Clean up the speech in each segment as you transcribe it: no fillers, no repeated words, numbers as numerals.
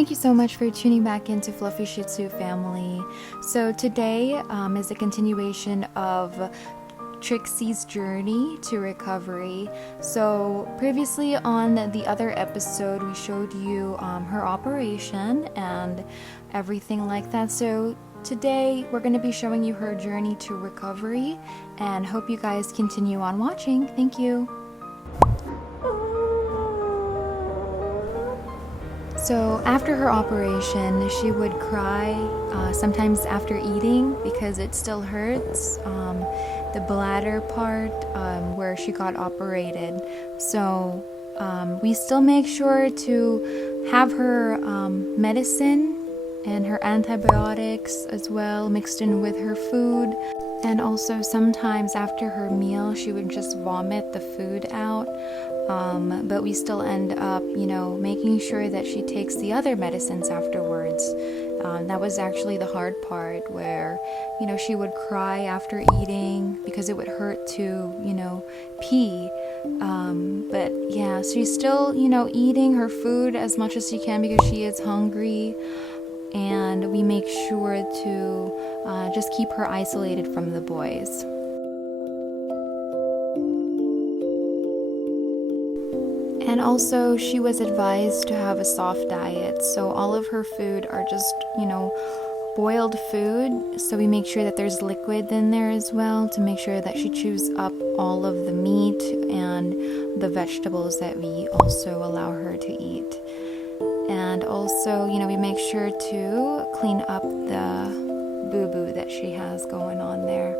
Thank you so much for tuning back into Fluffy Shihtzu family. So today is a continuation of Trixie's journey to recovery. So previously on the other episode, we showed you her operation and everything like that. So today we're going to be showing you her journey to recovery, and hope you guys continue on watching. Thank you. So after her operation, she would cry sometimes after eating because it still hurts, the bladder part where she got operated. So we still make sure to have her medicine and her antibiotics as well mixed in with her food. And also sometimes after her meal, she would just vomit the food out. But we still end up, making sure that she takes the other medicines afterwards. That was actually the hard part where, she would cry after eating because it would hurt to, pee. But yeah, she's still, eating her food as much as she can because she is hungry. And we make sure to just keep her isolated from the boys. And also, she was advised to have a soft diet, so all of her food are just, boiled food. So we make sure that there's liquid in there as well to make sure that she chews up all of the meat and the vegetables that we also allow her to eat. And also, we make sure to clean up the boo-boo that she has going on there.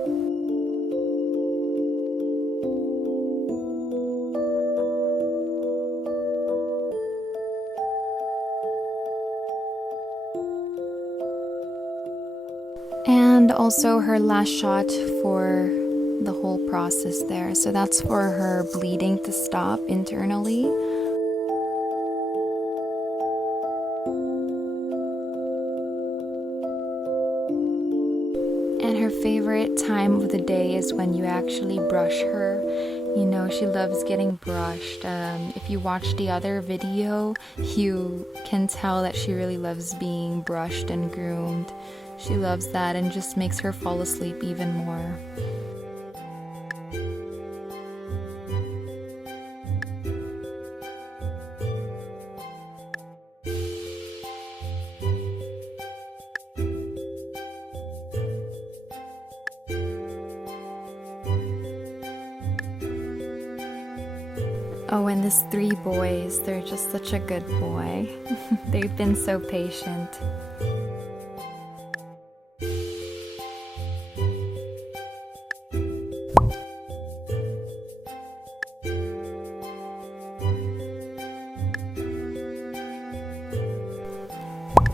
And also her last shot for the whole process there. So that's for her bleeding to stop internally. And her favorite time of the day is when you actually brush her. She loves getting brushed. If you watch the other video, you can tell that she really loves being brushed and groomed. She loves that and just makes her fall asleep even more. Oh, and these 3 boys, they're just such a good boy. They've been so patient.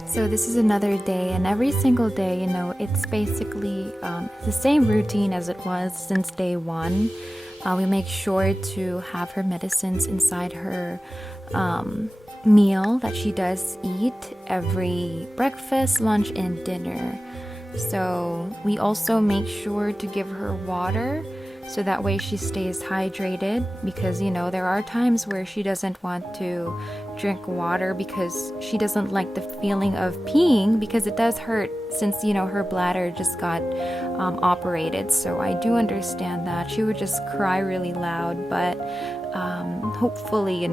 So this is another day, and every single day, it's basically the same routine as it was since day 1. We make sure to have her medicines inside her meal that she does eat every breakfast, lunch, and dinner. So we also make sure to give her water so that way she stays hydrated, because there are times where she doesn't want to drink water because she doesn't like the feeling of peeing, because it does hurt since her bladder just got operated. So I do understand that she would just cry really loud, but hopefully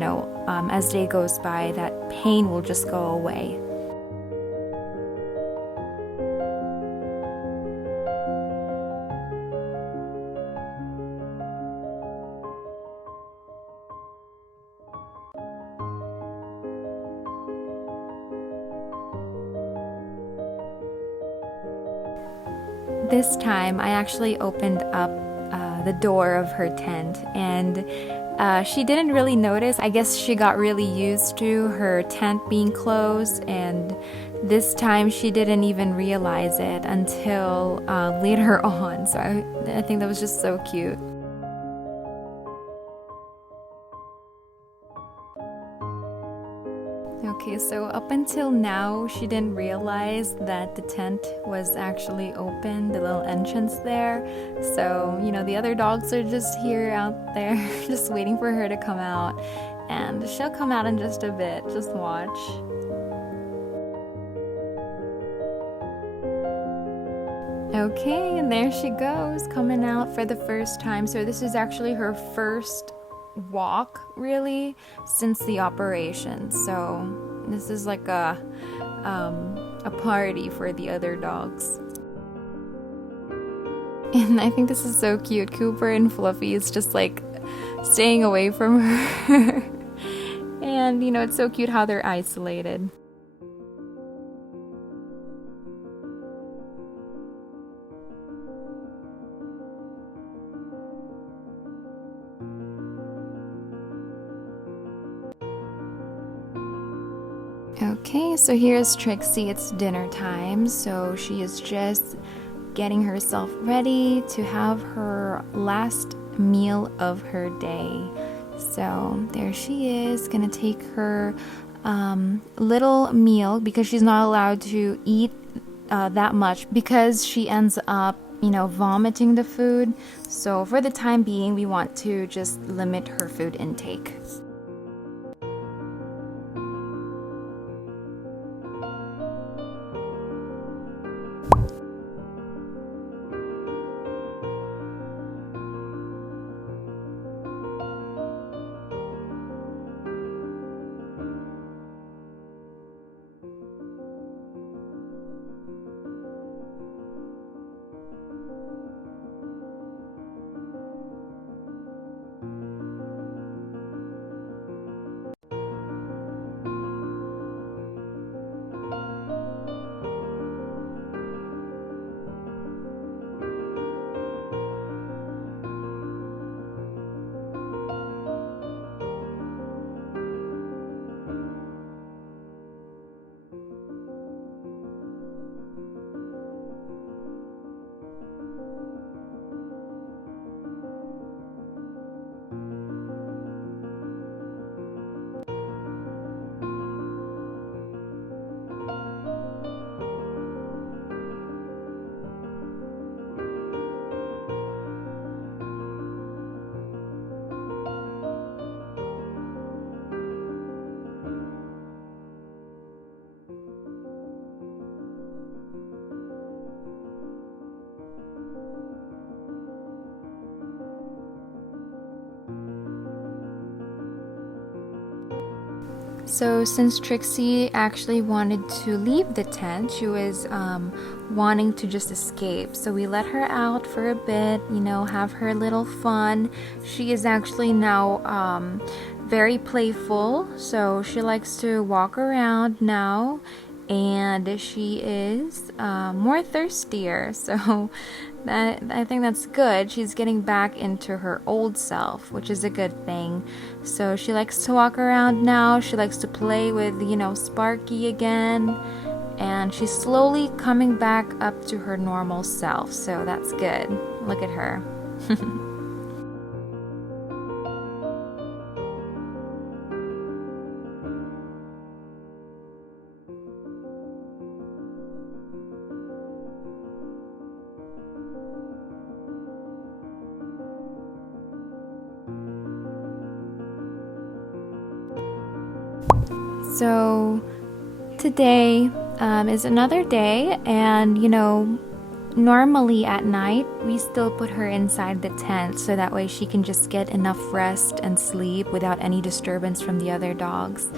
as day goes by, that pain will just go away. This time I actually opened up the door of her tent, and she didn't really notice. I guess she got really used to her tent being closed, and this time she didn't even realize it until later on. So I think that was just so cute. Okay, so up until now, she didn't realize that the tent was actually open, the little entrance there. So, the other dogs are just here out there, just waiting for her to come out. And she'll come out in just a bit, just watch. Okay, and there she goes, coming out for the first time. So this is actually her first walk, really, since the operation. So this is like a party for the other dogs. And I think this is so cute. Cooper and Fluffy is just like staying away from her. And, you know, it's so cute how they're isolated. Okay, so here's Trixie. It's dinner time, so she is just getting herself ready to have her last meal of her day. So there she is, gonna take her little meal because she's not allowed to eat that much because she ends up, you know, vomiting the food. So for the time being, we want to just limit her food intake. So since Trixie actually wanted to leave the tent, she was wanting to just escape. So we let her out for a bit, you know, have her little fun. She is actually now very playful, so she likes to walk around now, and she is more thirstier. So I think that's good. She's getting back into her old self, which is a good thing. So she likes to walk around now. She likes to play with, you know, Sparky again. And she's slowly coming back up to her normal self. So that's good. Look at her. So today is another day, and you know, normally at night we still put her inside the tent so that way she can just get enough rest and sleep without any disturbance from the other dogs.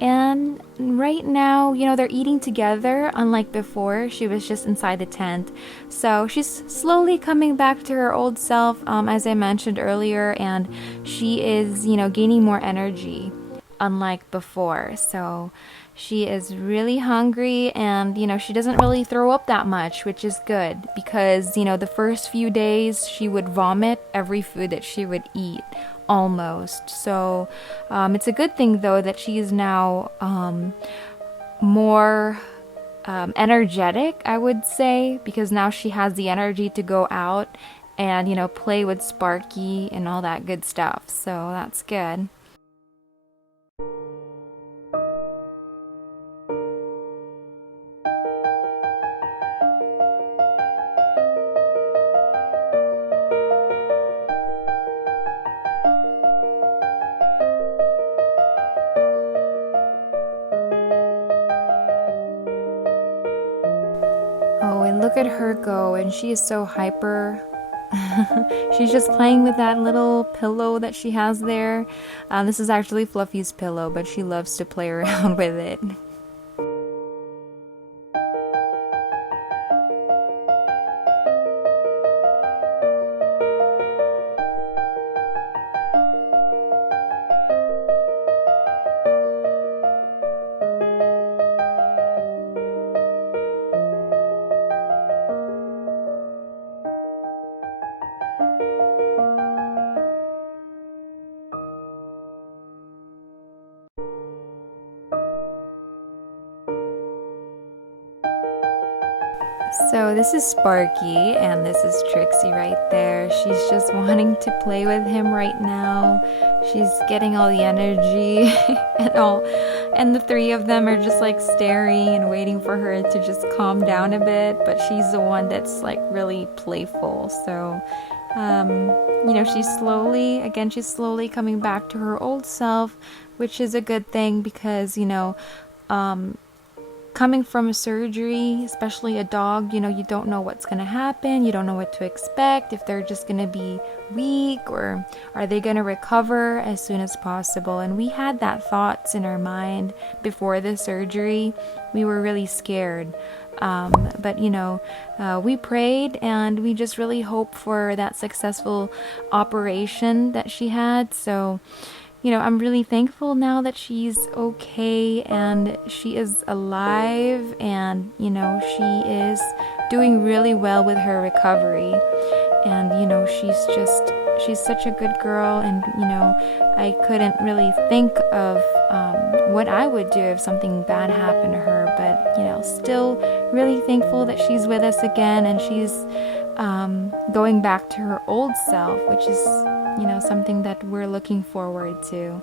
And right now, you know, they're eating together, unlike before. She was just inside the tent. So she's slowly coming back to her old self, as I mentioned earlier, and she is, you know, gaining more energy, unlike before. So she is really hungry, and you know, she doesn't really throw up that much, which is good because, you know, the first few days she would vomit every food that she would eat, almost. So it's a good thing though that she is now more energetic, I would say, because now she has the energy to go out and, you know, play with Sparky and all that good stuff. So that's good. Oh, and look at her go, and she is so hyper. She's just playing with that little pillow that she has there. This is actually Fluffy's pillow, but she loves to play around with it. So this is Sparky and this is Trixie right there. She's just wanting to play with him right now. She's getting all the energy and the three of them are just like staring and waiting for her to just calm down a bit, but she's the one that's like really playful. So she's slowly coming back to her old self, which is a good thing because coming from a surgery, especially a dog, you don't know what's going to happen. You don't know what to expect, if they're just going to be weak or are they going to recover as soon as possible. And we had that thoughts in our mind before the surgery. We were really scared. But we prayed and we just really hope for that successful operation that she had. So I'm really thankful now that she's okay and she is alive and, she is doing really well with her recovery. And, she's such a good girl and, I couldn't really think of what I would do if something bad happened to her. But, still really thankful that she's with us again and she's going back to her old self, which is something that we're looking forward to.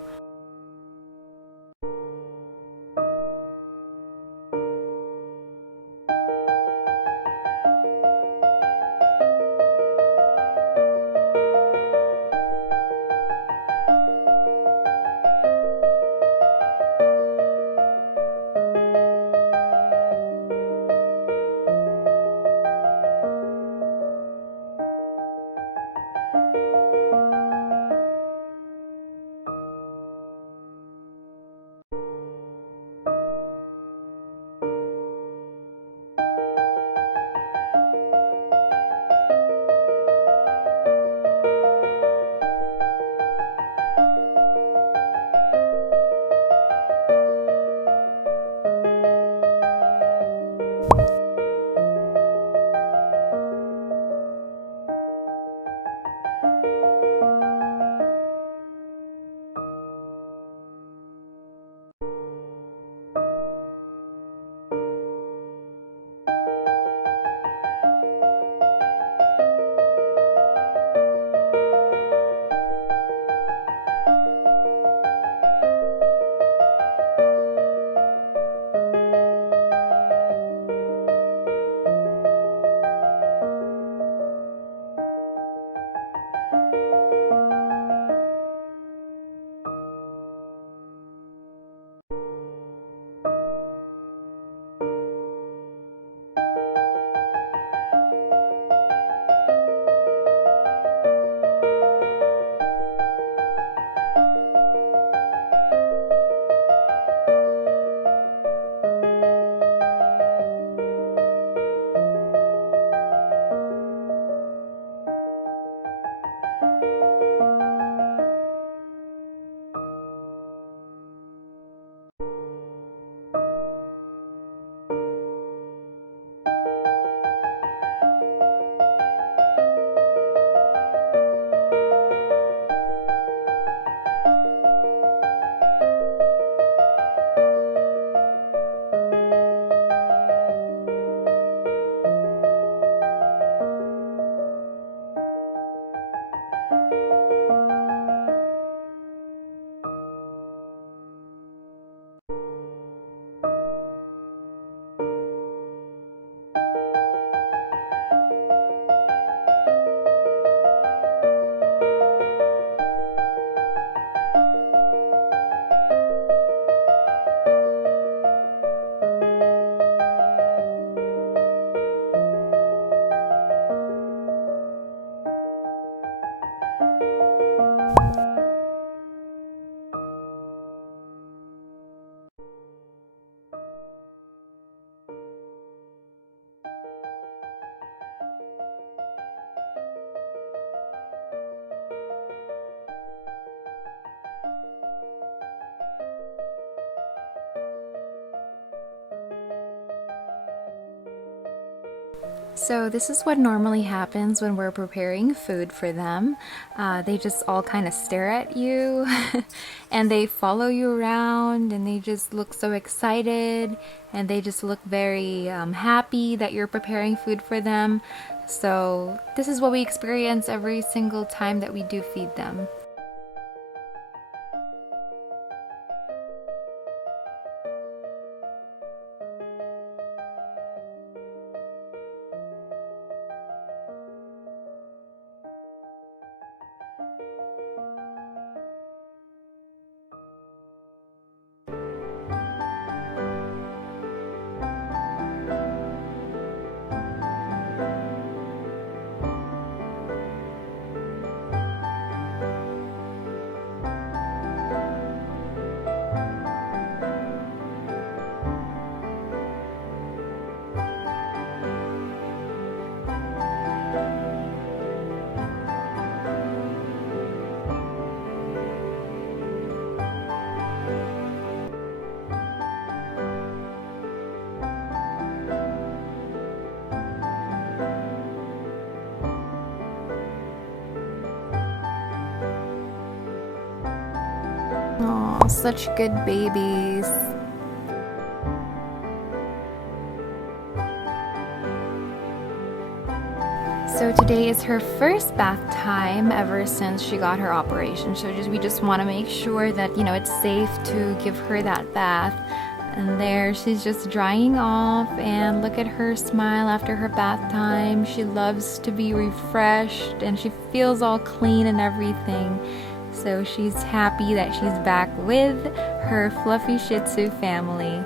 So this is what normally happens when we're preparing food for them. They just all kind of stare at you and they follow you around and they just look so excited and they just look very happy that you're preparing food for them. So this is what we experience every single time that we do feed them. Oh, such good babies. So today is her first bath time ever since she got her operation. So we just want to make sure that, you know, it's safe to give her that bath. And there she's just drying off, and look at her smile after her bath time. She loves to be refreshed and she feels all clean and everything. So she's happy that she's back with her fluffy Shih Tzu family.